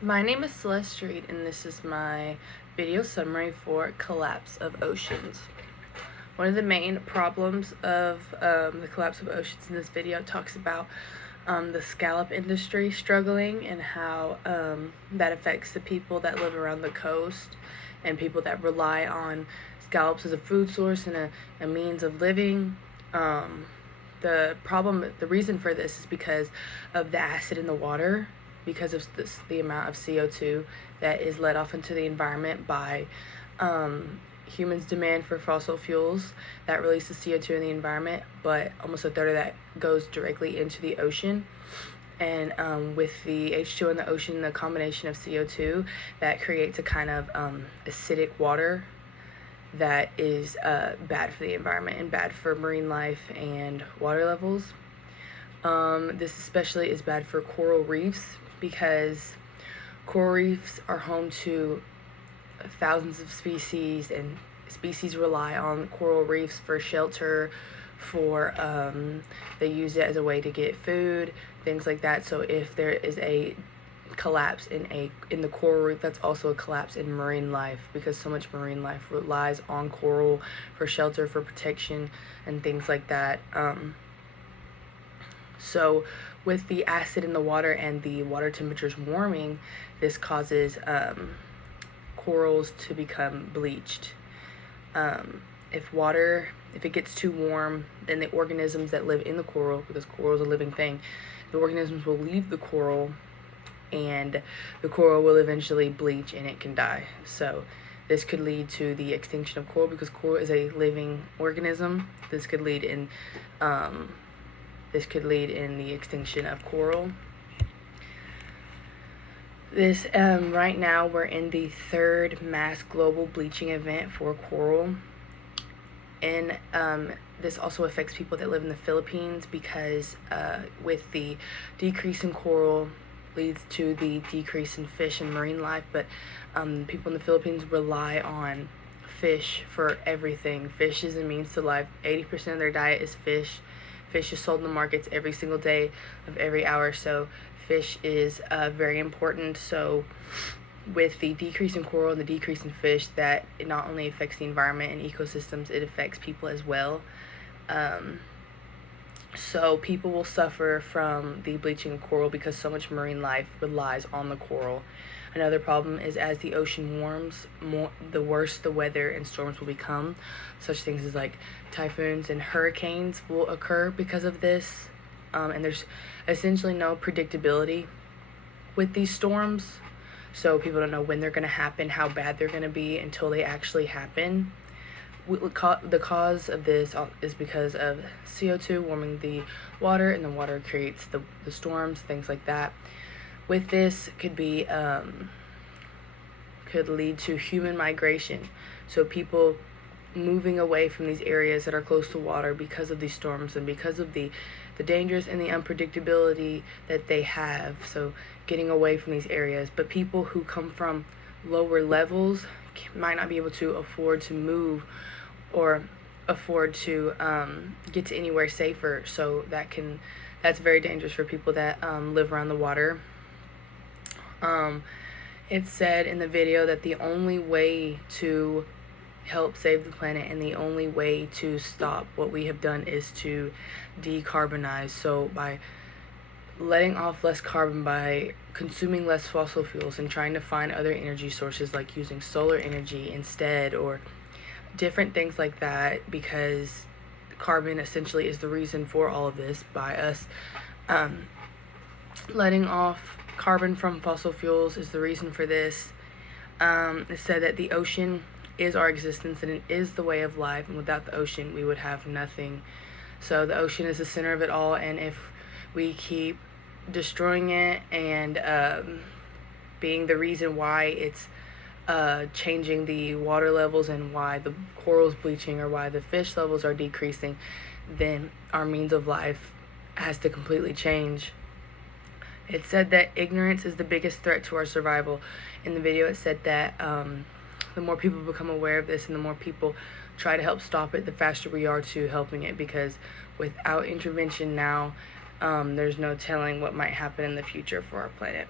My name is Celeste Reed, and this is my video summary for collapse of oceans. One of the main problems of the collapse of oceans in this video talks about the scallop industry struggling and how that affects the people that live around the coast and people that rely on scallops as a food source and a means of living. The reason for this is because of the acid in the water, because of the amount of CO2 that is let off into the environment by humans' demand for fossil fuels that releases CO2 in the environment, but almost a third of that goes directly into the ocean. And with the H2O in the ocean, the combination of CO2, that creates a kind of acidic water that is bad for the environment and bad for marine life and water levels. This especially is bad for coral reefs because coral reefs are home to thousands of species, and species rely on coral reefs for shelter, for they use it as a way to get food, things like that. So if there is a collapse in the coral reef, that's also a collapse in marine life, because so much marine life relies on coral for shelter, for protection, and things like that. So with the acid in the water and the water temperatures warming, this causes corals to become bleached. If it gets too warm, then the organisms that live in the coral, because coral is a living thing, the organisms will leave the coral, and the coral will eventually bleach and it can die. So this could lead to the extinction of coral, because coral is a living organism. This could lead in the extinction of coral. Right now we're in the third mass global bleaching event for coral, and this also affects people that live in the Philippines, because with the decrease in coral leads to the decrease in fish and marine life, but people in the Philippines rely on fish for everything. Fish is a means to life. 80% of their diet is fish. Fish is sold in the markets every single day of every hour, so fish is very important. So with the decrease in coral and the decrease in fish, that it not only affects the environment and ecosystems, it affects people as well. So people will suffer from the bleaching of coral because so much marine life relies on the coral. Another problem is, as the ocean warms, the worse the weather and storms will become. Such things as like typhoons and hurricanes will occur because of this. And there's essentially no predictability with these storms. So people don't know when they're going to happen, how bad they're going to be, until they actually happen. The cause of this is because of CO2 warming the water, and the water creates the storms, things like that. With this could lead to human migration, so people moving away from these areas that are close to water because of these storms and because of the dangers and the unpredictability that they have. So getting away from these areas, but people who come from lower levels might not be able to afford to move or afford to get to anywhere safer. So that's very dangerous for people that live around the water. It's said in the video that the only way to help save the planet and the only way to stop what we have done is to decarbonize. So by letting off less carbon, by consuming less fossil fuels, and trying to find other energy sources like using solar energy instead, or different things like that, because carbon essentially is the reason for all of this. By us letting off carbon from fossil fuels is the reason for this. It's said that the ocean is our existence and it is the way of life, and without the ocean we would have nothing. So the ocean is the center of it all, and if we keep destroying it and being the reason why it's changing the water levels and why the coral's bleaching or why the fish levels are decreasing, then our means of life has to completely change. It said that ignorance is the biggest threat to our survival. In the video it said that the more people become aware of this and the more people try to help stop it, the faster we are to helping it, because without intervention now, there's no telling what might happen in the future for our planet.